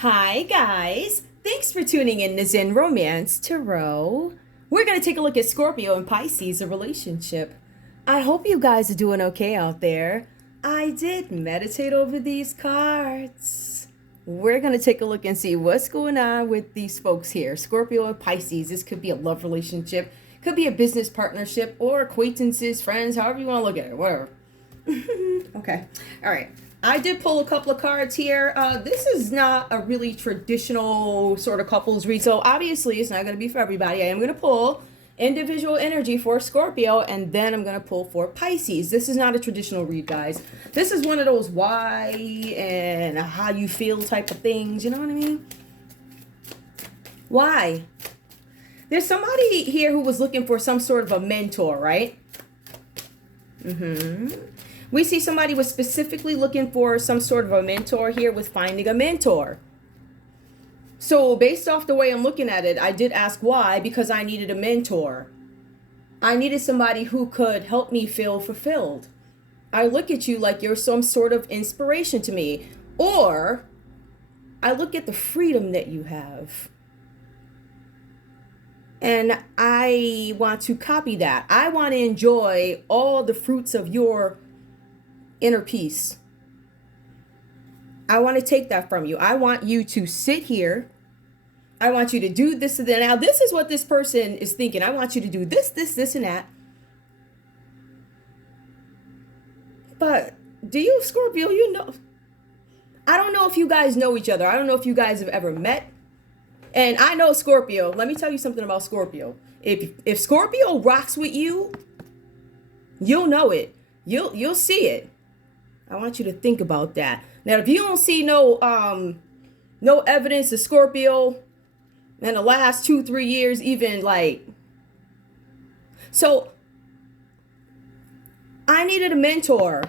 Hi, guys. Thanks for tuning in to Zen Romance Tarot. We're going to take a look at Scorpio and Pisces, a relationship. I hope you guys are doing okay out there. I did meditate over these cards. We're going to take a look and see what's going on with these folks here. Scorpio and Pisces. This could be a love relationship, could be a business partnership, or acquaintances, friends, however you want to look at it, whatever. Okay. All right. I did pull a couple of cards here. This is not a really traditional sort of couples read, so obviously it's not going to be for everybody. I am going to pull individual energy for Scorpio, and then I'm going to pull for Pisces. This is not a traditional read, guys. This is one of those why and how you feel type of things. You know what I mean? Why? There's somebody here who was looking for some sort of a mentor, right? We see somebody was specifically looking for some sort of a mentor here with finding a mentor. So based off the way I'm looking at it, I did ask why, because I needed a mentor. I needed somebody who could help me feel fulfilled. I look at you like you're some sort of inspiration to me. Or I look at the freedom that you have. And I want to copy that. I want to enjoy all the fruits of your inner peace. I want to take that from you. I want you to sit here. I want you to do this and that. Now, this is what this person is thinking. I want you to do this, this, and that. But do you, Scorpio, you know, I don't know if you guys know each other. I don't know if you guys have ever met. And I know Scorpio. Let me tell you something about Scorpio. If Scorpio rocks with you, you'll know it. You'll see it. I want you to think about that. Now, if you don't see no evidence of Scorpio in the last 2-3 years, even like, so I needed a mentor.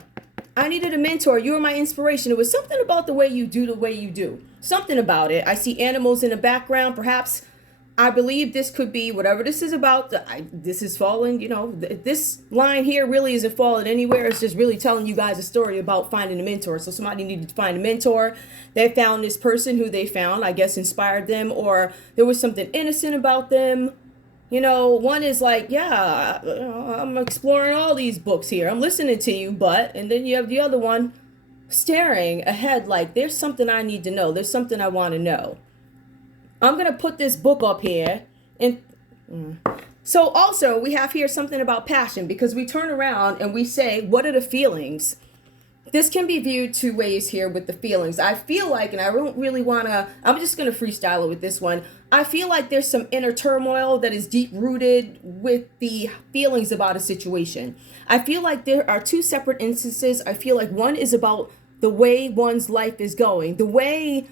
You were my inspiration. It was something about the way you do. Something about it. I see animals in the background. Perhaps I believe this could be whatever this is about. This is falling, this line here really isn't falling anywhere. It's just really telling you guys a story about finding a mentor. So somebody needed to find a mentor. They found this person who they found, I guess, inspired them, or there was something innocent about them. One is like, yeah, I'm exploring all these books here. I'm listening to you, and then you have the other one staring ahead like there's something I need to know. There's something I want to know. I'm going to put this book up here. And so also we have here something about passion, because we turn around and we say, what are the feelings? This can be viewed two ways here with the feelings. I feel like, and I don't really want to, I'm just going to freestyle it with this one. I feel like there's some inner turmoil that is deep rooted with the feelings about a situation. I feel like there are two separate instances. I feel like one is about the way one's life is going, the way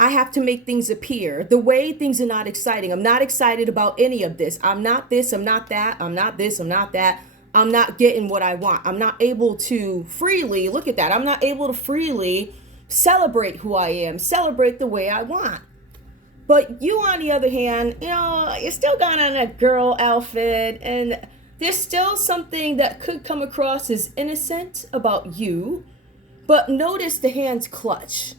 I have to make things appear, the way things are not exciting. I'm not excited about any of this. I'm not this, I'm not that, I'm not this, I'm not that. I'm not getting what I want. I'm not able to freely, look at that, I'm not able to freely celebrate who I am, celebrate the way I want. But you, on the other hand, you're still got on that girl outfit, and there's still something that could come across as innocent about you. But notice the hands clutch.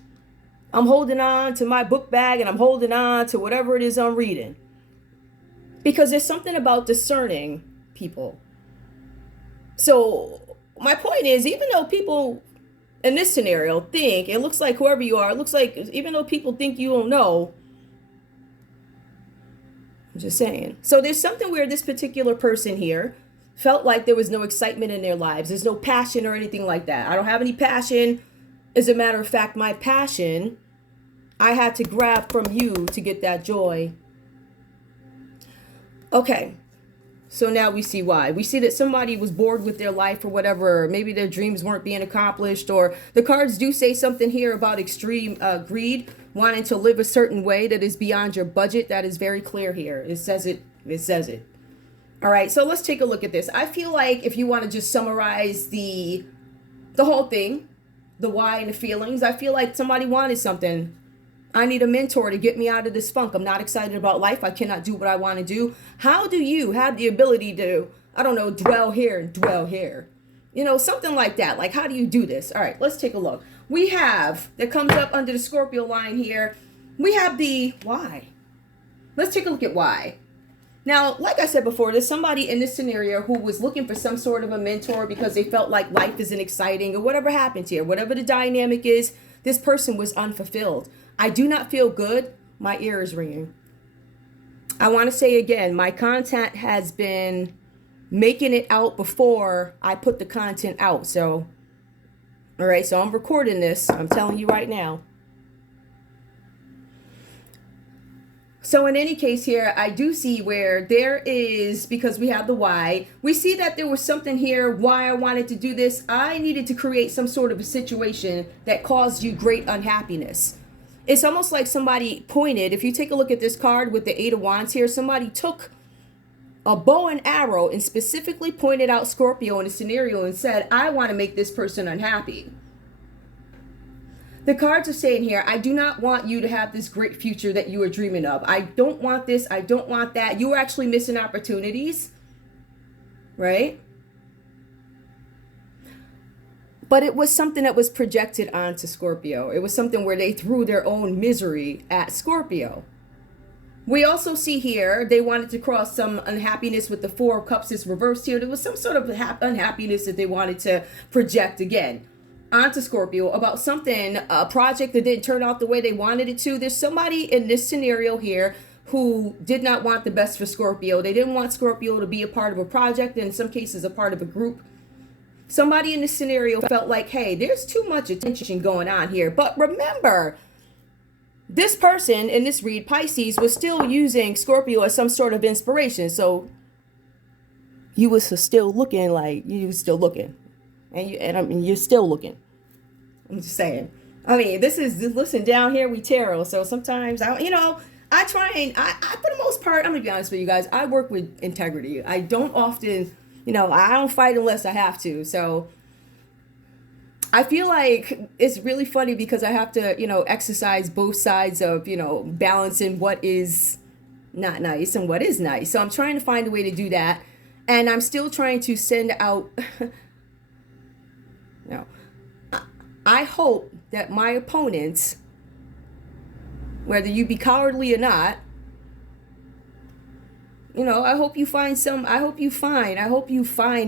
I'm holding on to my book bag, and I'm holding on to whatever it is I'm reading. Because there's something about discerning people. So my point is, even though people in this scenario think, it looks like whoever you are, it looks like even though people think you don't know, I'm just saying. So there's something where this particular person here felt like there was no excitement in their lives. There's no passion or anything like that. I don't have any passion. As a matter of fact, my passion, I had to grab from you to get that joy. Okay. So now we see why. We see that somebody was bored with their life or whatever. Maybe their dreams weren't being accomplished, or the cards do say something here about extreme greed, wanting to live a certain way that is beyond your budget. That is very clear here. It says it. All right. So let's take a look at this. I feel like if you want to just summarize the whole thing, the why and the feelings, I feel like somebody wanted something. I need a mentor to get me out of this funk. I'm not excited about life. I cannot do what I want to do. How do you have the ability to, I don't know, dwell here and dwell here? Something like that. Like, how do you do this? All right, let's take a look. We have, that comes up under the Scorpio line here, we have the why. Let's take a look at why. Now, like I said before, there's somebody in this scenario who was looking for some sort of a mentor because they felt like life isn't exciting or whatever happened here. Whatever the dynamic is, this person was unfulfilled. I do not feel good. My ear is ringing. I want to say again, my content has been making it out before I put the content out. So, all right, so I'm recording this. I'm telling you right now. So in any case here, I do see where there is, because we have the why, we see that there was something here why I wanted to do this. I needed to create some sort of a situation that caused you great unhappiness. It's almost like somebody pointed, if you take a look at this card with the 8 of Wands here, somebody took a bow and arrow and specifically pointed out Scorpio in a scenario and said, I want to make this person unhappy. The cards are saying here, I do not want you to have this great future that you are dreaming of. I don't want this. I don't want that. You are actually missing opportunities, right? But it was something that was projected onto Scorpio. It was something where they threw their own misery at Scorpio. We also see here, they wanted to cross some unhappiness with the 4 of Cups is reversed here. There was some sort of unhappiness that they wanted to project again onto Scorpio about something, a project that didn't turn out the way they wanted it to. There's somebody in this scenario here who did not want the best for Scorpio. They didn't want Scorpio to be a part of a project, and in some cases a part of a group. Somebody in this scenario felt like, hey, there's too much attention going on here. But remember, this person in this read, Pisces, was still using Scorpio as some sort of inspiration. So you was still looking like you was still looking. And I mean, you're still looking. I'm just saying. I mean, listen, down here we tarot. So sometimes I try and for the most part, I'm gonna be honest with you guys, I work with integrity. I don't often, I don't fight unless I have to. So I feel like it's really funny because I have to, exercise both sides of, balancing what is not nice and what is nice. So I'm trying to find a way to do that. And I'm still trying to send out I hope that my opponents, whether you be cowardly or not, I hope you find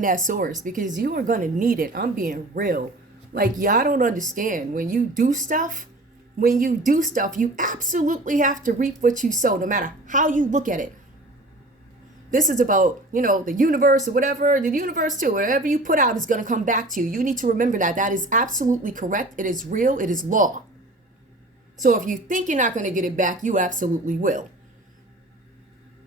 that source, because you are going to need it. I'm being real. Like, y'all don't understand. When you do stuff, you absolutely have to reap what you sow, no matter how you look at it. This is about, the universe or whatever. The universe too. Whatever you put out is going to come back to you. You need to remember that. That is absolutely correct. It is real. It is law. So if you think you're not going to get it back, you absolutely will.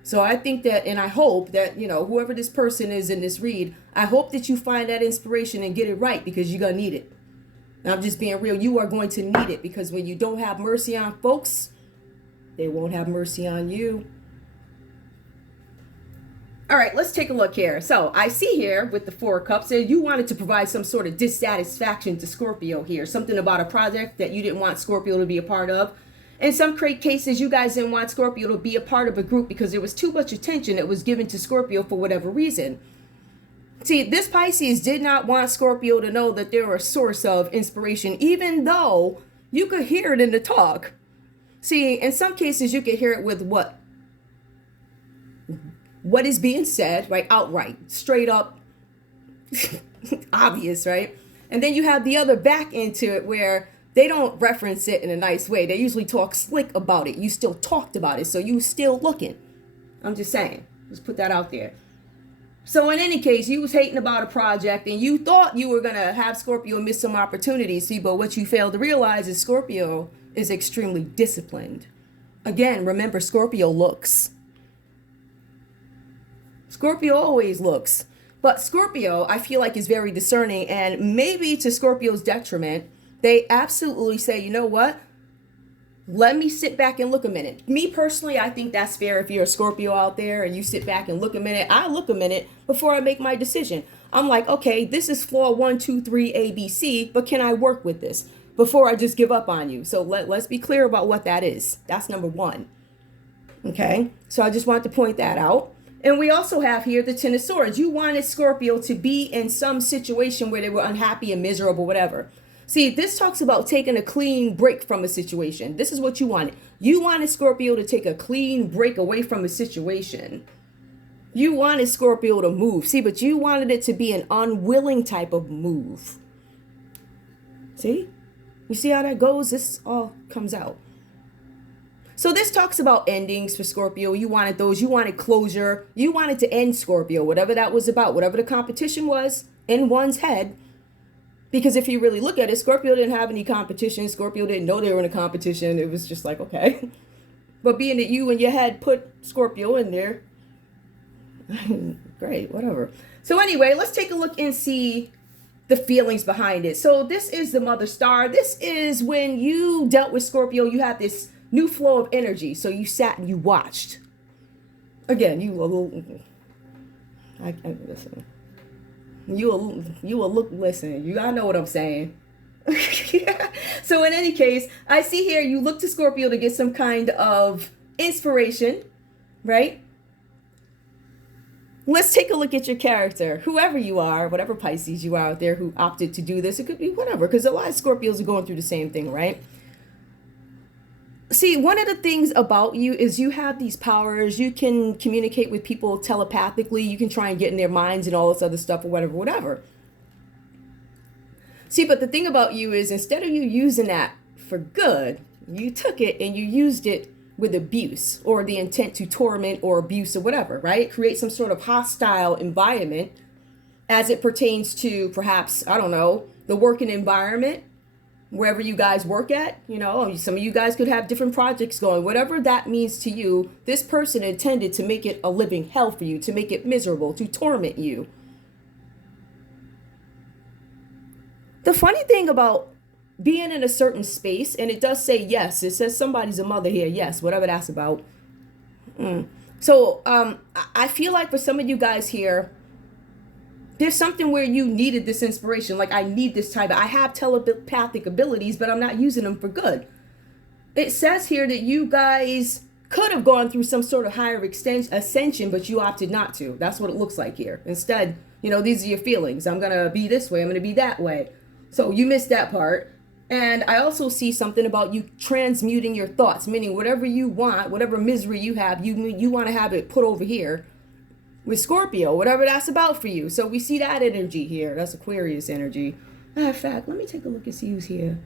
So I think that, and I hope that, whoever this person is in this read, I hope that you find that inspiration and get it right, because you're going to need it. And I'm just being real. You are going to need it, because when you don't have mercy on folks, they won't have mercy on you. All right, let's take a look here. So I see here with the 4 of Cups, you wanted to provide some sort of dissatisfaction to Scorpio here. Something about a project that you didn't want Scorpio to be a part of. In some cases, you guys didn't want Scorpio to be a part of a group because there was too much attention that was given to Scorpio for whatever reason. See, this Pisces did not want Scorpio to know that they're a source of inspiration, even though you could hear it in the talk. See, in some cases, you could hear it with what is being said, right? Outright, straight up, obvious, right? And then you have the other back into it where they don't reference it in a nice way. They usually talk slick about it. You still talked about it, so you still looking. I'm just saying. Just put that out there. So in any case, you was hating about a project and you thought you were going to have Scorpio miss some opportunities. See, but what you failed to realize is Scorpio is extremely disciplined. Again, remember, Scorpio looks. Scorpio always looks. But Scorpio, I feel like, is very discerning, and maybe to Scorpio's detriment, they absolutely say, you know what? Let me sit back and look a minute. Me personally, I think that's fair. If you're a Scorpio out there and you sit back and look a minute, I look a minute before I make my decision. I'm like, okay, this is flaw 1, 2, 3, A, B, C, but can I work with this before I just give up on you? So let's be clear about what that is. That's number 1. Okay, so I just want to point that out. And we also have here the 10 of Swords. You wanted Scorpio to be in some situation where they were unhappy and miserable, whatever. See, this talks about taking a clean break from a situation. This is what you wanted. You wanted Scorpio to take a clean break away from a situation. You wanted Scorpio to move. See, but you wanted it to be an unwilling type of move. See? You see how that goes? This all comes out. So this talks about endings for Scorpio. You wanted those. You wanted closure. You wanted to end Scorpio, whatever that was about, whatever the competition was in one's head. Because if you really look at it, Scorpio didn't have any competition. Scorpio didn't know they were in a competition. It was just like, okay. But being that you in your head put Scorpio in there, great, whatever. So anyway, let's take a look and see the feelings behind it. So this is the Mother Star. This is when you dealt with Scorpio, you had this new flow of energy. So you sat and you watched. Again, you a little, I listen. You will look, listen, I know what I'm saying. So in any case, I see here you look to Scorpio to get some kind of inspiration, right? Let's take a look at your character. Whoever you are, whatever Pisces you are out there who opted to do this, it could be whatever, because a lot of Scorpios are going through the same thing, right? See, one of the things about you is you have these powers. You can communicate with people telepathically. You can try and get in their minds and all this other stuff or whatever. See, but the thing about you is instead of you using that for good, you took it and you used it with abuse or the intent to torment or abuse or whatever, right? Create some sort of hostile environment as it pertains to perhaps, I don't know, the working environment, wherever you guys work at. You know, some of you guys could have different projects going, whatever that means to you. This person intended to make it a living hell for you, to make it miserable, to torment you. The funny thing about being in a certain space, and it does say yes, it says somebody's a mother here, yes, whatever that's about. So I feel like for some of you guys here, there's something where you needed this inspiration. Like, I need this type of, I have telepathic abilities, but I'm not using them for good. It says here that you guys could have gone through some sort of higher ascension, but you opted not to. That's what it looks like here. Instead, you know, these are your feelings. I'm going to be this way. I'm going to be that way. So you missed that part. And I also see something about you transmuting your thoughts, meaning whatever you want, whatever misery you have, you want to have it put over here with Scorpio, whatever that's about for you. So we see that energy here. That's Aquarius energy. Matter of fact, let me take a look and see who's here.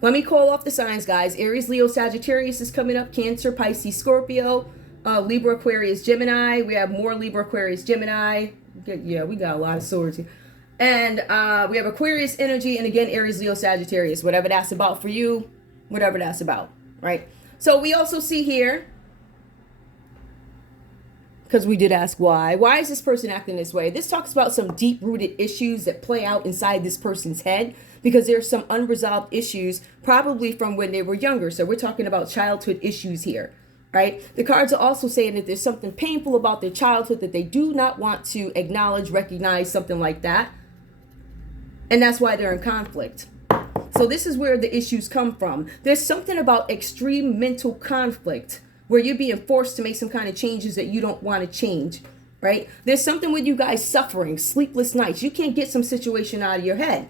Let me call off the signs, guys. Aries, Leo, Sagittarius is coming up. Cancer, Pisces, Scorpio, Libra, Aquarius, Gemini. We have more Libra, Aquarius, Gemini. Yeah, we got a lot of swords here. And we have Aquarius energy, and again, Aries, Leo, Sagittarius. Whatever that's about for you, whatever that's about, right? So we also see here, because we did ask why is this person acting this way? This talks about some deep-rooted issues that play out inside this person's head, because there's some unresolved issues, probably from when they were younger. So we're talking about childhood issues here, right? The cards are also saying that there's something painful about their childhood that they do not want to acknowledge, recognize, something like that. And that's why they're in conflict. So this is where the issues come from. There's something about extreme mental conflict where you're being forced to make some kind of changes that you don't want to change, right? There's something with you guys suffering, sleepless nights. You can't get some situation out of your head.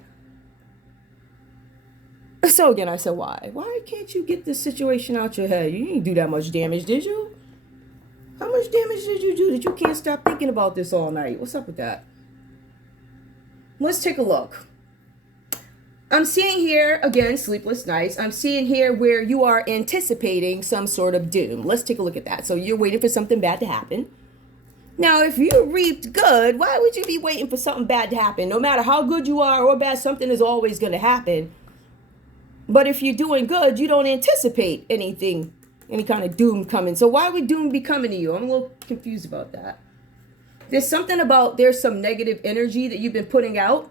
So again, I said, why? Why can't you get this situation out your head? You didn't do that much damage, did you? How much damage did you do that you can't stop thinking about this all night? What's up with that? Let's take a look. I'm seeing here, again, sleepless nights. I'm seeing here where you are anticipating some sort of doom. Let's take a look at that. So you're waiting for something bad to happen. Now, if you reaped good, why would you be waiting for something bad to happen? No matter how good you are or bad, something is always going to happen. But if you're doing good, you don't anticipate anything, any kind of doom coming. So why would doom be coming to you? I'm a little confused about that. There's something about, there's some negative energy that you've been putting out,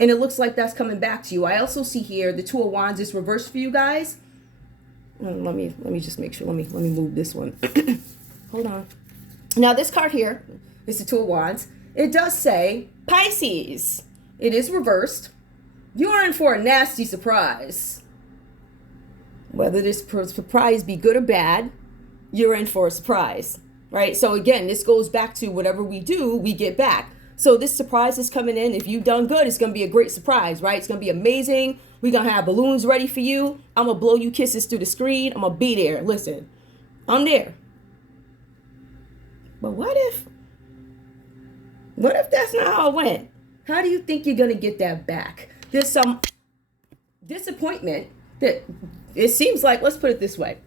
and it looks like that's coming back to you. I also see here the Two of Wands is reversed for you guys. Let me just make sure. Let me move this one. Hold on. Now this card here is the Two of Wands. It does say Pisces. It is reversed. You are in for a nasty surprise. Whether this surprise be good or bad, you're in for a surprise, right? So again, this goes back to whatever we do, we get back. So this surprise is coming in. If you've done good, it's going to be a great surprise, right? It's going to be amazing. We're going to have balloons ready for you. I'm going to blow you kisses through the screen. I'm going to be there. Listen, I'm there. But what if that's not how it went? How do you think you're going to get that back? There's some disappointment that it seems like, let's put it this way.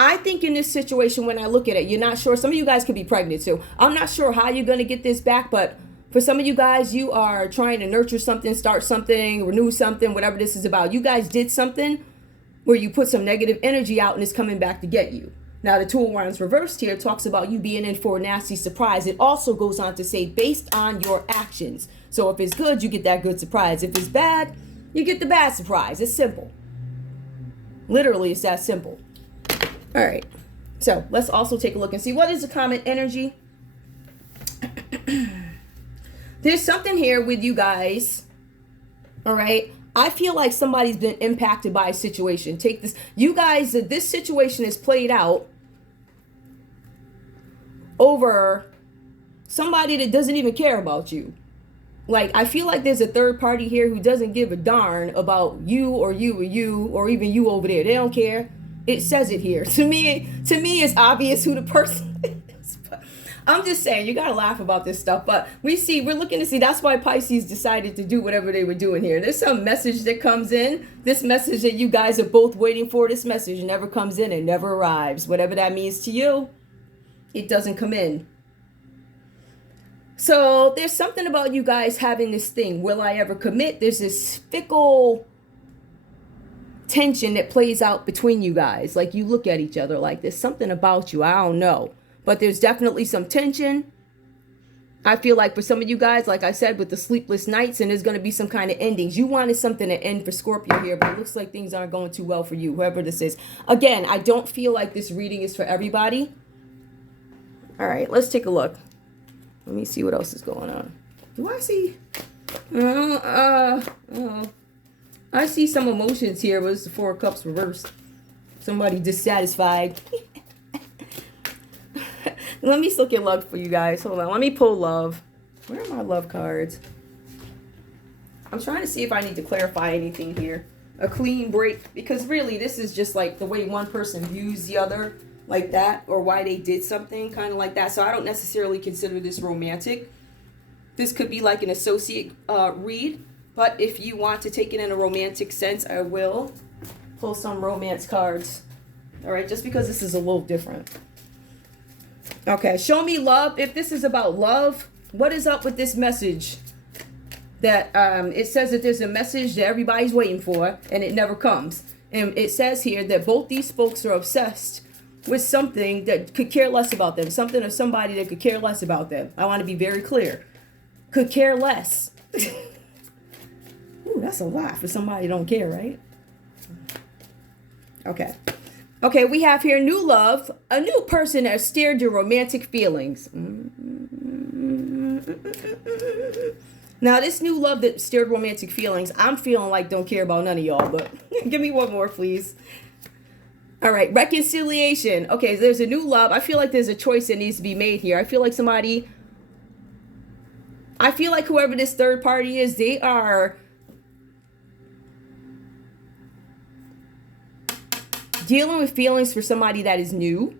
I think in this situation, when I look at it, you're not sure. Some of you guys could be pregnant too. I'm not sure how you're going to get this back, but for some of you guys, you are trying to nurture something, start something, renew something, whatever this is about. You guys did something where you put some negative energy out and it's coming back to get you. Now, the Two of Wands reversed here talks about you being in for a nasty surprise. It also goes on to say based on your actions. So if it's good, you get that good surprise. If it's bad, you get the bad surprise. It's simple. Literally, it's that simple. All right, so let's also take a look and see what is the common energy. There's something here with you guys. All right, I feel like somebody's been impacted by a situation. Take this, you guys, this situation is played out over somebody that doesn't even care about you. Like, I feel like there's a third party here who doesn't give a darn about you or even you over there. They don't care. It says it here. To me, it's obvious who the person is. But I'm just saying, you gotta laugh about this stuff. But we're looking to see. That's why Pisces decided to do whatever they were doing here. There's some message that comes in. This message that you guys are both waiting for. This message never comes in and never arrives. Whatever that means to you, it doesn't come in. So there's something about you guys having this thing. Will I ever commit? There's this fickle tension that plays out between you guys. Like, you look at each other like there's something about you. I don't know. But there's definitely some tension. I feel like for some of you guys, like I said, with the sleepless nights, and there's going to be some kind of endings. You wanted something to end for Scorpio here, but it looks like things aren't going too well for you, whoever this is. Again, I don't feel like this reading is for everybody. All right, let's take a look. Let me see what else is going on. Do I see? I see some emotions here, but it's the Four of Cups reversed. Somebody dissatisfied. Let me look at love for you guys. Hold on. Let me pull love. Where are my love cards? I'm trying to see if I need to clarify anything here. A clean break. Because really, this is just like the way one person views the other like that. Or why they did something kind of like that. So I don't necessarily consider this romantic. This could be like an associate read. But if you want to take it in a romantic sense, I will pull some romance cards. All right, just because this is a little different. Okay, show me love. If this is about love, what is up with this message? That it says that there's a message that everybody's waiting for, and it never comes. And it says here that both these folks are obsessed with something that could care less about them. Something or somebody that could care less about them. I want to be very clear. Could care less. Ooh, that's a lot for somebody who don't care, right? Okay. Okay, we have here new love. A new person has stirred your romantic feelings. Now, this new love that stirred romantic feelings, I'm feeling like don't care about none of y'all, but give me one more, please. All right, reconciliation. Okay, there's a new love. I feel like there's a choice that needs to be made here. I feel like whoever this third party is, they are dealing with feelings for somebody that is new.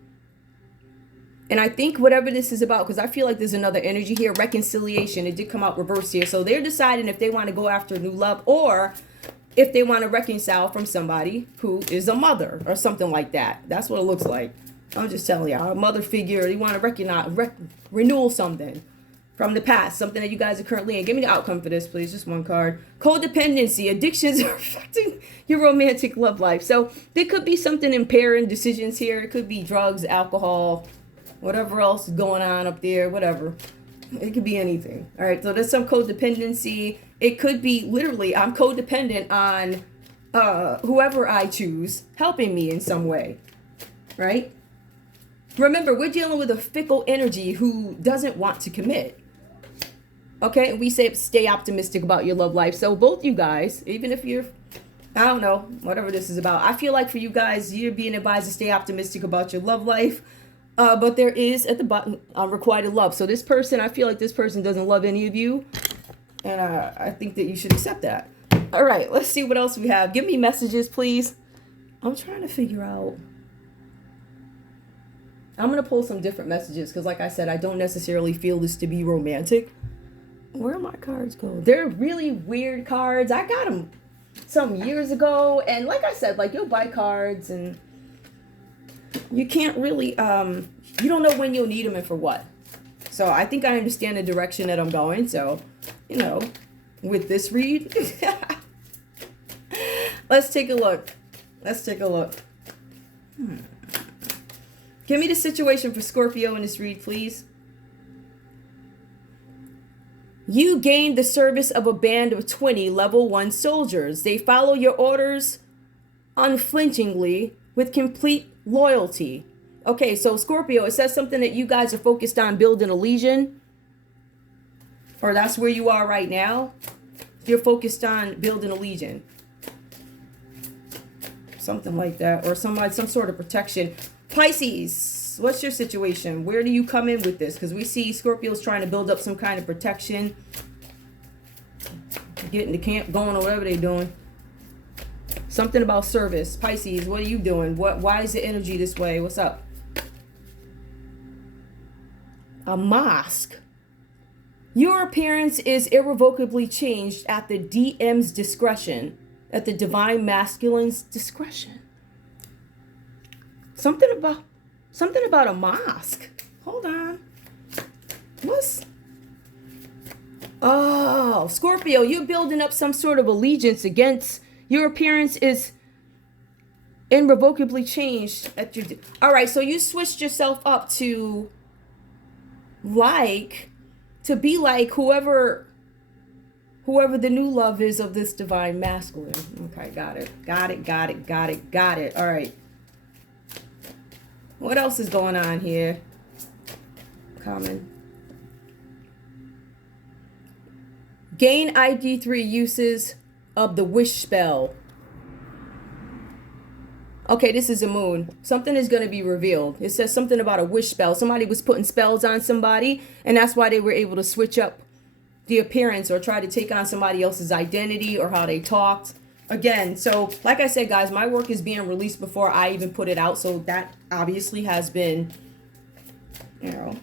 And I think whatever this is about, because I feel like there's another energy here, reconciliation. It did come out reversed here. So they're deciding if they want to go after a new love or if they want to reconcile from somebody who is a mother or something like that. That's what it looks like. I'm just telling you, a mother figure. You want to renewal something from the past, something that you guys are currently in. Give me the outcome for this, please. Just one card. Codependency. Addictions are affecting your romantic love life. So there could be something impairing decisions here. It could be drugs, alcohol, whatever else is going on up there, whatever. It could be anything. All right, so there's some codependency. It could be literally I'm codependent on whoever I choose helping me in some way, right? Remember, we're dealing with a fickle energy who doesn't want to commit. Okay, and we say stay optimistic about your love life. So both you guys, even if you're, I don't know, whatever this is about, I feel like for you guys, you're being advised to stay optimistic about your love life. But there is at the bottom requited love. So this person, I feel like this person doesn't love any of you. And I think that you should accept that. All right, let's see what else we have. Give me messages, please. I'm trying to figure out. I'm going to pull some different messages because, like I said, I don't necessarily feel this to be romantic. Where my cards go? They're really weird cards. I got them some years ago. And like I said, like, you'll buy cards and you can't really, you don't know when you'll need them and for what. So I think I understand the direction that I'm going. So, you know, with this read, let's take a look. Let's take a look. Give me the situation for Scorpio in this read, please. You gain the service of a band of 20 level 1 soldiers. They follow your orders unflinchingly with complete loyalty. Okay, so Scorpio, it says something that you guys are focused on building a legion. Or that's where you are right now. You're focused on building a legion. Something like that. Or some sort of protection. Pisces, what's your situation? Where do you come in with this? Because we see Scorpio's trying to build up some kind of protection. Getting the camp going or whatever they're doing. Something about service. Pisces, what are you doing? Why is the energy this way? What's up? A mosque. Your appearance is irrevocably changed at the DM's discretion. At the divine masculine's discretion. Something about a mosque. Hold on. Oh, Scorpio, you're building up some sort of allegiance against. Your appearance is irrevocably changed at your. All right, so you switched yourself up to be like whoever the new love is of this divine masculine. Okay, got it. All right. What else is going on here? Common. Gain ID3 uses of the wish spell. Okay, this is a moon. Something is going to be revealed. It says something about a wish spell. Somebody was putting spells on somebody, and that's why they were able to switch up the appearance or try to take on somebody else's identity or how they talked. Again, so like I said, guys, my work is being released before I even put it out. So that obviously has been, you know.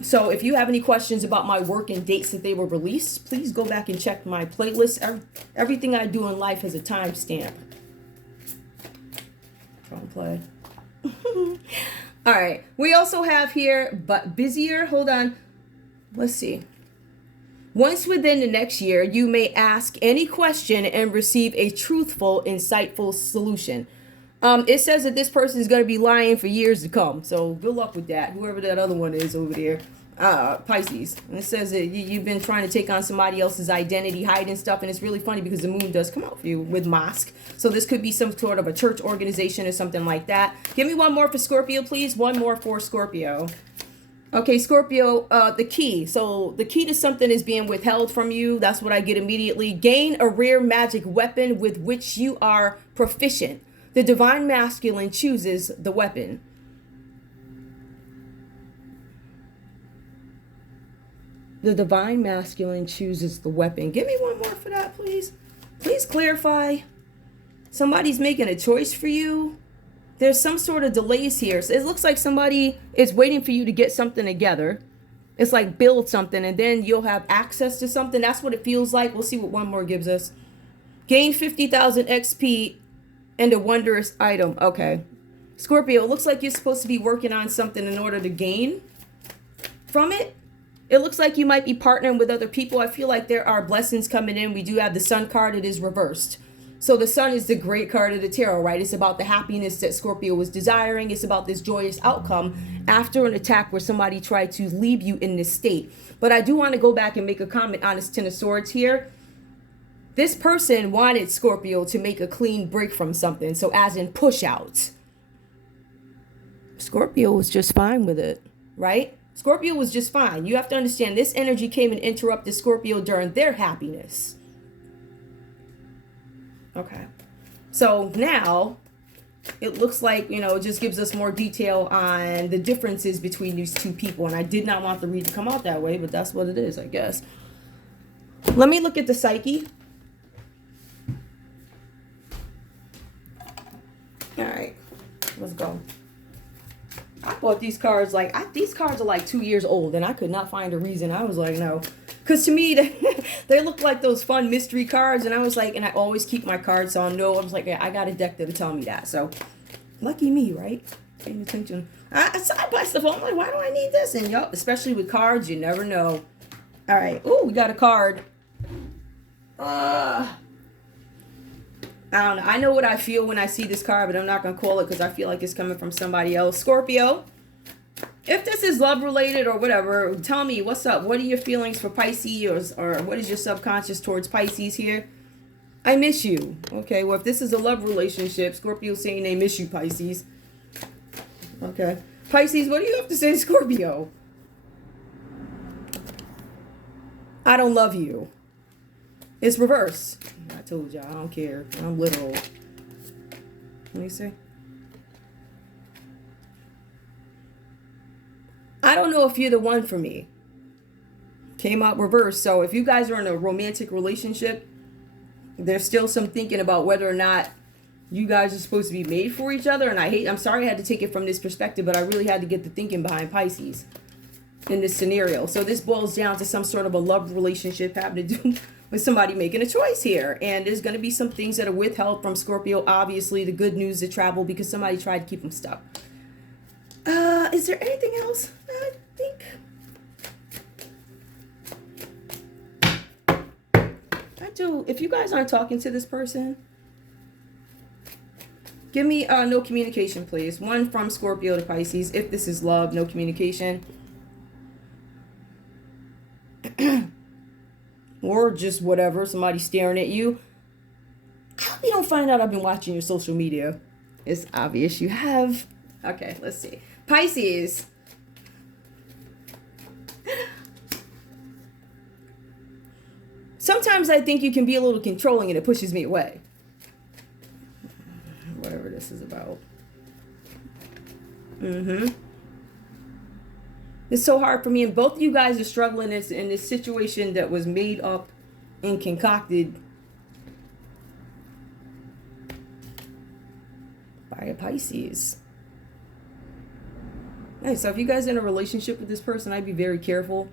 So if you have any questions about my work and dates that they were released, please go back and check my playlist. Everything I do in life has a timestamp. Don't play. All right. We also have here, but busier. Hold on. Let's see. Once within the next year, you may ask any question and receive a truthful, insightful solution. It says that this person is going to be lying for years to come. So good luck with that. Whoever that other one is over there. Pisces. And it says that you've been trying to take on somebody else's identity, hiding stuff. And it's really funny because the moon does come out for you with mosque. So this could be some sort of a church organization or something like that. Give me one more for Scorpio, please. One more for Scorpio. Okay, Scorpio, the key. So the key to something is being withheld from you. That's what I get immediately. Gain a rare magic weapon with which you are proficient. The divine masculine chooses the weapon. The divine masculine chooses the weapon. Give me one more for that, please. Please clarify. Somebody's making a choice for you. There's some sort of delays here. So it looks like somebody is waiting for you to get something together. It's like build something and then you'll have access to something. That's what it feels like. We'll see what one more gives us. Gain 50,000 XP and a wondrous item. Okay. Scorpio, it looks like you're supposed to be working on something in order to gain from it. It looks like you might be partnering with other people. I feel like there are blessings coming in. We do have the Sun card. It is reversed. So the Sun is the great card of the tarot, right? It's about the happiness that Scorpio was desiring. It's about this joyous outcome after an attack where somebody tried to leave you in this state. But I do want to go back and make a comment on this Ten of Swords here. This person wanted Scorpio to make a clean break from something. So as in push out. Scorpio was just fine with it, right? Scorpio was just fine. You have to understand this energy came and interrupted Scorpio during their happiness. Okay. So now it looks like, it just gives us more detail on the differences between these two people. And I did not want the read to come out that way, but that's what it is, I guess. Let me look at the psyche. All right, let's go. I bought these cards these cards are like 2 years old, and I could not find a reason. I was like, no, because to me they look like those fun mystery cards, and I was like, and I always keep my cards, so I know. I was like, I got a deck that'll tell me that. So lucky me, right? Paying attention. I buy stuff. I'm like, why do I need this? And especially with cards, you never know. All right. Ooh, we got a card. I don't know. I know what I feel when I see this card, but I'm not going to call it because I feel like it's coming from somebody else. Scorpio, if this is love related or whatever, tell me what's up. What are your feelings for Pisces, or what is your subconscious towards Pisces here? I miss you. Okay, well, if this is a love relationship, Scorpio saying they miss you, Pisces. Okay. Pisces, what do you have to say, Scorpio? I don't love you. It's reverse. I told y'all, I don't care. I'm literal. Let me see. I don't know if you're the one for me. Came out reverse. So if you guys are in a romantic relationship, there's still some thinking about whether or not you guys are supposed to be made for each other. And I'm sorry I had to take it from this perspective, but I really had to get the thinking behind Pisces in this scenario. So this boils down to some sort of a love relationship having to do with somebody making a choice here. And there's going to be some things that are withheld from Scorpio. Obviously, the good news to travel because somebody tried to keep them stuck. Is there anything else? I think I do. If you guys aren't talking to this person, give me no communication, please. One from Scorpio to Pisces. If this is love, no communication. Or just whatever, somebody staring at you. I hope you don't find out I've been watching your social media. It's obvious you have. Okay, let's see. Pisces. Sometimes I think you can be a little controlling and it pushes me away. Whatever this is about. It's so hard for me, and both of you guys are struggling in this situation that was made up and concocted by a Pisces. Nice. So if you guys are in a relationship with this person, I'd be very careful.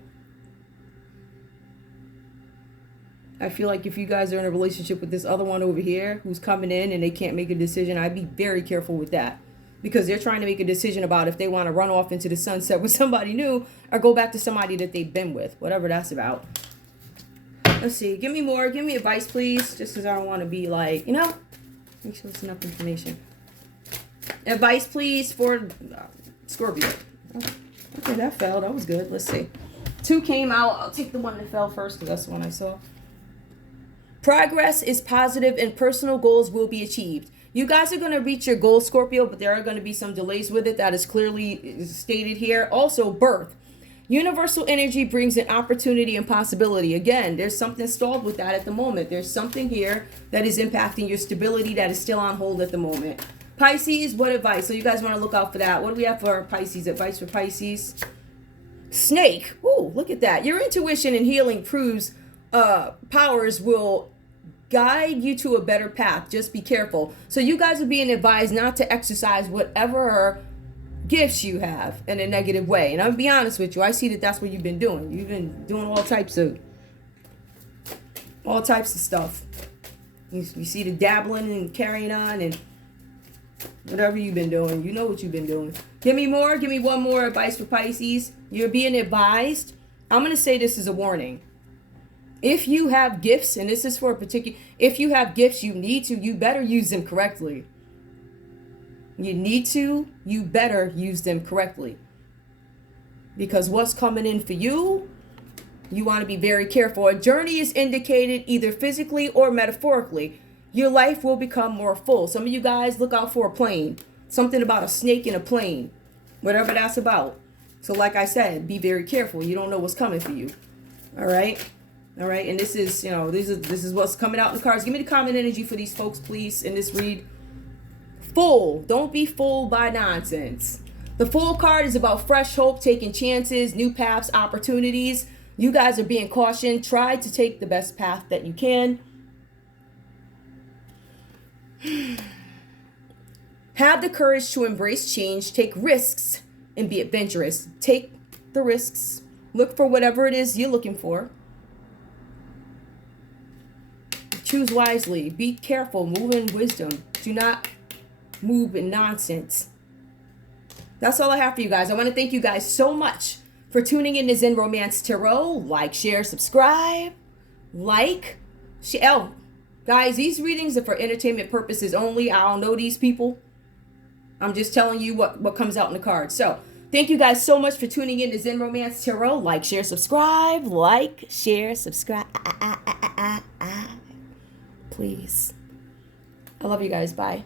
I feel like if you guys are in a relationship with this other one over here who's coming in and they can't make a decision, I'd be very careful with that. Because they're trying to make a decision about if they want to run off into the sunset with somebody new or go back to somebody that they've been with. Whatever that's about. Let's see. Give me more. Give me advice, please. Just because I don't want to be like, make sure it's enough information. Advice, please, for Scorpio. Okay, that fell. That was good. Let's see. 2 came out. I'll take the one that fell first because that's the one I saw. Progress is positive and personal goals will be achieved. You guys are going to reach your goal, Scorpio, but there are going to be some delays with it. That is clearly stated here. Also, birth. Universal energy brings an opportunity and possibility. Again, there's something stalled with that at the moment. There's something here that is impacting your stability that is still on hold at the moment. Pisces, what advice? So you guys want to look out for that. What do we have for Pisces? Advice for Pisces? Snake. Ooh, look at that. Your intuition and healing powers will guide you to a better path. Just be careful. So you guys are being advised not to exercise whatever gifts you have in a negative way. And I'll be honest with you, I see that that's what you've been doing. You've been doing all types of stuff. You see the dabbling and carrying on and whatever you've been doing. You know what you've been doing. Give me more. Give me one more advice for Pisces. You're being advised. I'm going to say this is a warning. If you have gifts, and this is for a particular, if you have gifts, you better use them correctly. You better use them correctly. Because what's coming in for you, you want to be very careful. A journey is indicated either physically or metaphorically. Your life will become more full. Some of you guys look out for a plane. Something about a snake in a plane. Whatever that's about. So like I said, be very careful. You don't know what's coming for you. All right? All right, and this is, this is what's coming out in the cards. Give me the common energy for these folks, please, in this read. Fool. Don't be fooled by nonsense. The Fool card is about fresh hope, taking chances, new paths, opportunities. You guys are being cautioned. Try to take the best path that you can. Have the courage to embrace change, take risks, and be adventurous. Take the risks. Look for whatever it is you're looking for. Choose wisely. Be careful. Move in wisdom. Do not move in nonsense. That's all I have for you guys. I want to thank you guys so much for tuning in to Zen Romance Tarot. Like, share, subscribe. Oh, guys, these readings are for entertainment purposes only. I don't know these people. I'm just telling you what comes out in the cards. So, thank you guys so much for tuning in to Zen Romance Tarot. Like, share, subscribe. Like, share, subscribe. Please. I love you guys. Bye.